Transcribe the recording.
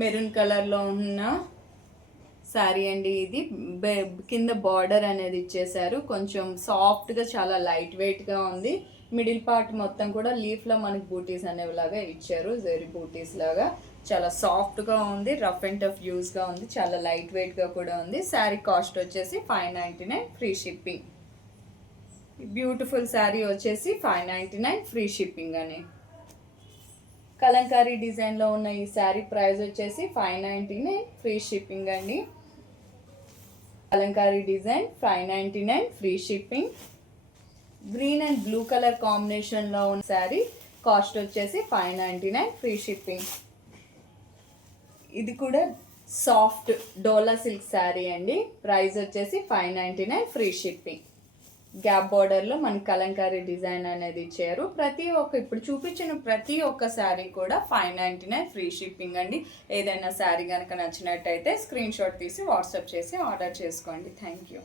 Maroon కలర్లో ఉన్న శారీ అండి. ఇది కింద బార్డర్ అనేది ఇచ్చేసారు. కొంచెం సాఫ్ట్గా చాలా లైట్ వెయిట్గా ఉంది. మిడిల్ పార్ట్ మొత్తం కూడా లీఫ్లో మనకి బూటీస్ అనేవిలాగా ఇచ్చారు. జెరీ బూటీస్ లాగా చాలా సాఫ్ట్గా ఉంది. రఫ్ అండ్ టఫ్ యూస్గా ఉంది. చాలా లైట్ వెయిట్గా కూడా ఉంది. శారీ కాస్ట్ వచ్చేసి 599 ఫ్రీ షిప్పింగ్. బ్యూటిఫుల్ శారీ వచ్చేసి 599 ఫ్రీ షిప్పింగ్ అని. కలంకారీ డిజైన్లో ఉన్న ఈ శారీ ప్రైస్ వచ్చేసి 599 ఫ్రీ షిప్పింగ్ అండి. Kalamkari design 599 free shipping. Green and blue colour కాంబినేషన్లో ఉన్న శారీ కాస్ట్ వచ్చేసి 599 ఫ్రీ షిప్పింగ్. ఇది కూడా సాఫ్ట్ డోలా సిల్క్ శారీ అండి. ప్రైస్ వచ్చేసి 599 ఫ్రీ షిప్పింగ్. గ్యాప్ బార్డర్లో మన కలంకారీ డిజైన్ అనేది ఇచ్చారు. ఇప్పుడు చూపించిన ప్రతి ఒక్క శారీ కూడా 599 ఫ్రీ షిప్పింగ్ అండి. ఏదైనా శారీ కనుక నచ్చినట్టయితే స్క్రీన్ షాట్ తీసి వాట్సాప్ చేసి ఆర్డర్ చేసుకోండి. Thank you.